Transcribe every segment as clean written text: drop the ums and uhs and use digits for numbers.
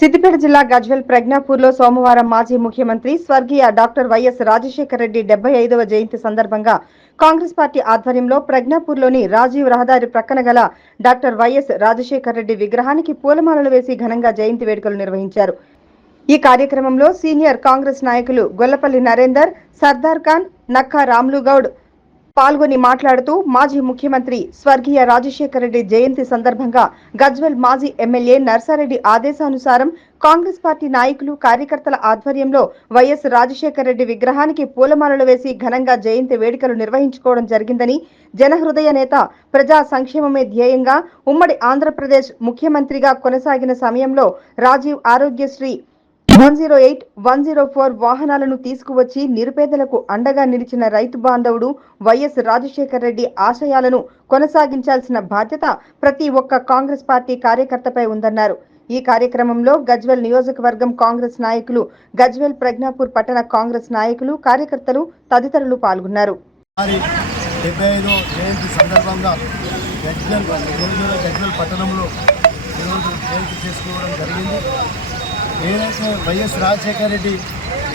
సిద్దిపేట జిల్లా గజ్వేల్ ప్రజ్ఞాపూర్ లో సోమవారం మాజీ ముఖ్యమంత్రి స్వర్గీయ డాక్టర్ వైఎస్ రాజశేఖర రెడ్డి 75వ జయంతి సందర్భంగా కాంగ్రెస్ పార్టీ ఆధ్వర్యంలో ప్రజ్ఞాపూర్ లోని రాజీవ్ రహదారి ప్రక్కన గల డాక్టర్ వైఎస్ రాజశేఖర రెడ్డి విగ్రహానికి పూలమాలలు వేసి ఘనంగా జయంతి వేడుకలు నిర్వహించారు. ఈ కార్యక్రమంలో సీనియర్ కాంగ్రెస్ నాయకులు గొల్లపల్లి నరేందర్, సర్దార్ ఖాన్, నక్కా రాములు గౌడ్ పాల్గొని మాట్లాడుతూ మాజీ ముఖ్యమంత్రి స్వర్గీయ రాజశేఖర రెడ్డి జయంతి సందర్భంగా గజ్వేల్ మాజీ ఎమ్మెల్యే నర్సారెడ్డి ఆదేశానుసారం కాంగ్రెస్ పార్టీ నాయకులు, కార్యకర్తల ఆధ్వర్యంలో వైఎస్ రాజశేఖర రెడ్డి విగ్రహానికి పూలమాలలు వేసి ఘనంగా జయంతి వేడుకలు నిర్వహించుకోవడం జరిగిందని, జనహృదయ నేత, ప్రజా సంక్షేమమే ధ్యేయంగా ఉమ్మడి ఆంధ్రప్రదేశ్ ముఖ్యమంత్రిగా కొనసాగిన సమయంలో రాజీవ్ ఆరోగ్యశ్రీ 108, 104 వాహనాలను తీసుకువచ్చి నిరుపేదలకు అండగా నిలిచిన రైతు బాంధవుడు వైఎస్ రాజశేఖర రెడ్డి ఆశయాలను కొనసాగించాల్సిన బాధ్యత ప్రతి ఒక్క కాంగ్రెస్ పార్టీ కార్యకర్తపై ఉందన్నారు. ఈ కార్యక్రమంలో గజ్వేల్ నియోజకవర్గం కాంగ్రెస్ నాయకులు, గజ్వేల్ ప్రజ్ఞాపూర్ పట్టణ కాంగ్రెస్ నాయకులు, కార్యకర్తలు తదితరులు పాల్గొన్నారు. ఏదైతే వైఎస్ రాజశేఖర రెడ్డి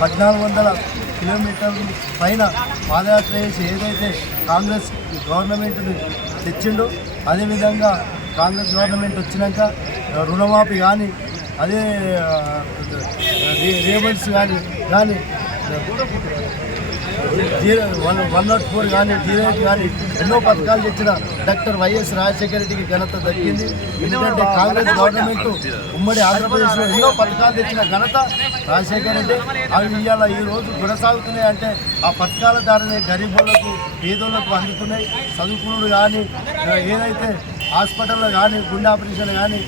1400 కిలోమీటర్ల పైన పాదయాత్ర చేసి ఏదైతే కాంగ్రెస్ గవర్నమెంట్ని తెచ్చిండో, అదేవిధంగా కాంగ్రెస్ గవర్నమెంట్ వచ్చినాక రుణమాఫీ కానీ, అదే రేబల్స్ కానీ 104 కానీ, D8 కానీ ఎన్నో పథకాలు తెచ్చిన డాక్టర్ వైఎస్ రాజశేఖర రెడ్డికి ఘనత దక్కింది. ఎందుకంటే కాంగ్రెస్ గవర్నమెంట్ ఉమ్మడి ఆంధ్రప్రదేశ్లో ఎన్నో పథకాలు తెచ్చిన ఘనత రాజశేఖర రెడ్డి. అవి ఇవాళ ఈ రోజు కొనసాగుతున్నాయి అంటే ఆ పథకాల ద్వారానే గరీబులకు, పేదోళ్లకు అందుతున్నాయి. చదువుకునుడు కానీ, ఏదైతే హాస్పిటల్లో కానీ, గుండె ఆపరేషన్ కానీ,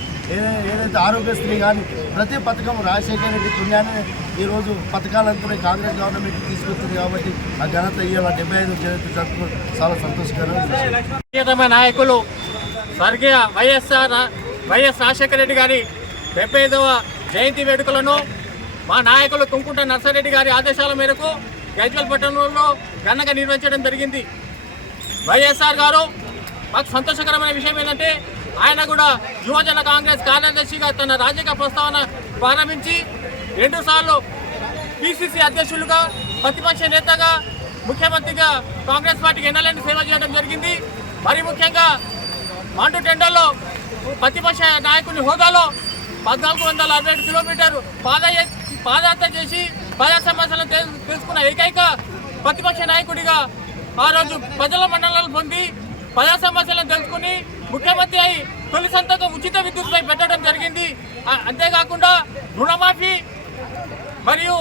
ఏదైతే ఆరోగ్యశ్రీ కానీ ప్రతి పథకం రాజశేఖర రెడ్డి పుణ్యాన్ని ఈరోజు పథకాలంతా కాంగ్రెస్ గవర్నమెంట్ తీసుకొస్తుంది. కాబట్టి ఆ ఘనత ఇవాళ 75వ జయంతి జరుపుకోవడం చాలా సంతోషకరం. నాయకులు స్వర్గీయ వైఎస్ రాజశేఖర రెడ్డి గారి 75వ జయంతి వేడుకలను మా నాయకులు తుంకుంట నర్సారెడ్డి గారి ఆదేశాల మేరకు గజ్వేల్ పట్టణంలో ఘనంగా నిర్వహించడం జరిగింది. వైఎస్ఆర్ గారు మాకు సంతోషకరమైన విషయం ఏంటంటే ఆయన కూడా యువజన కాంగ్రెస్ కార్యదర్శిగా తన రాజకీయ ప్రస్తావన ప్రారంభించి 2 సార్లు పిసిసి అధ్యక్షులుగా, ప్రతిపక్ష నేతగా, ముఖ్యమంత్రిగా కాంగ్రెస్ పార్టీకి ఎన్నలేని సేవ చేయడం జరిగింది. మరి ముఖ్యంగా మాండు టెండర్లో ప్రతిపక్ష నాయకుని హోదాలో 1467 కిలోమీటర్లు పాదయాత్ర చేసి ప్రజా సమస్యలను తెలుసుకున్న ఏకైక ప్రతిపక్ష నాయకుడిగా ఆ రోజు ప్రజల మండలాలు పొంది ప్రజా సమస్యలను తెలుసుకుని ముఖ్యమంత్రి అయి తొలి సంతకం ఉచిత విద్యుత్పై పెట్టడం జరిగింది. అంతేకాకుండా రుణమాఫీ మరియు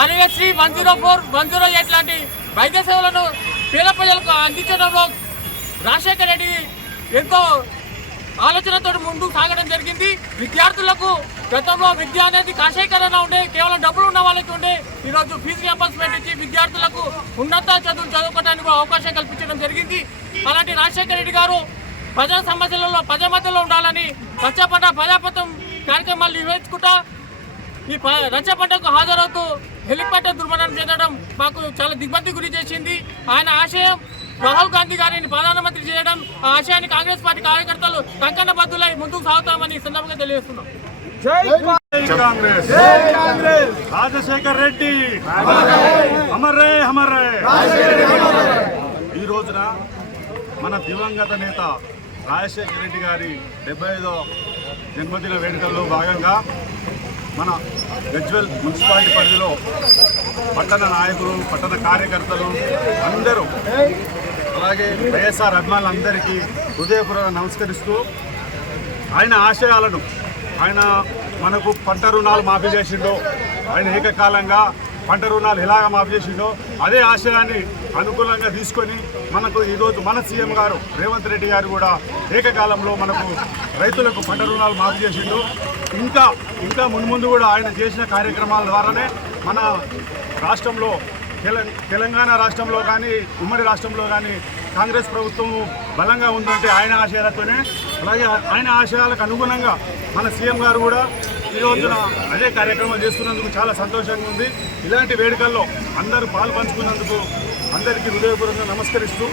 ఆరోగ్యశ్రీ 104, 108 లాంటి వైద్య సేవలను పేద ప్రజలకు అందించడంలో రాజశేఖర రెడ్డి ఎంతో ఆలోచనతో ముందుకు సాగడం జరిగింది. విద్యార్థులకు గతంలో విద్య అనేది కాషాయకరణ ఉండే, కేవలం డబ్బులు ఉన్న వాళ్ళకి ఉండే, ఈరోజు ఫీజు రియంబర్స్మెంట్ ఇచ్చి విద్యార్థులకు ఉన్నత చదువులు చదువుకోవడానికి అవకాశం కల్పించడం జరిగింది. అలాంటి రాజశేఖర రెడ్డి గారు ప్రజా సమస్యలలో ప్రజా మధ్యలో ఉండాలని రచ్చబండ ప్రజాపథం కార్యక్రమాలు నిర్వహించుకుంటా ఈ రచ్చబండకు హాజరవుతూ హెలికాప్టర్ దుర్మరణం చెందడం మాకు చాలా దిగ్భ్రాంతి గురి చేసింది. ఆయన ఆశయం రాహుల్ గాంధీ గారిని ప్రధానమంత్రి చేయడం, ఆ ఆశయాన్ని కాంగ్రెస్ పార్టీ కార్యకర్తలు కంకణ బద్దులై ముందుకు సాగుతామని సందర్భంగా తెలియజేస్తున్నాం. రాజశేఖర్ రెడ్డి అమర్ రే అమర్ రే. ఈ రోజున మన దివంగత నేత రాజశేఖర్ రెడ్డి గారి 75వ జన్మదిన వేడుకల్లో భాగంగా మన గజ్వేల్ మున్సిపాలిటీ పరిధిలో పట్టణ నాయకులు, పట్టణ కార్యకర్తలు అందరూ, అలాగే వైఎస్ఆర్ అభిమానులందరికీ హృదయపూర్వకంగా నమస్కరిస్తూ ఆయన ఆశయాలను, ఆయన మనకు పంట రుణాలు మాఫీ చేసిండో, ఆయన ఏకకాలంగా పంట రుణాలు ఎలాగ మాఫీ చేసిండో అదే ఆశయాన్ని అనుకూలంగా తీసుకొని మనకు ఈరోజు మన సీఎం గారు రేవంత్ రెడ్డి గారు కూడా ఏకకాలంలో మనకు రైతులకు పంట రుణాలు మాఫీ చేసిండు. ఇంకా మున్ముందు కూడా ఆయన చేసిన కార్యక్రమాల ద్వారానే మన రాష్ట్రంలో, తెలంగాణ రాష్ట్రంలో కానీ, ఉమ్మడి రాష్ట్రంలో కానీ కాంగ్రెస్ ప్రభుత్వం బలంగా ఉందంటే ఆయన ఆశయాలతోనే. అలాగే ఆయన ఆశయాలకు అనుగుణంగా మన సీఎం గారు కూడా ఈ రోజున అదే కార్యక్రమాలు చేస్తున్నందుకు చాలా సంతోషంగా ఉంది. ఇలాంటి వేడుకల్లో అందరూ పాలు పంచుకున్నందుకు అందరికీ హృదయపూర్వకంగా నమస్కరిస్తూ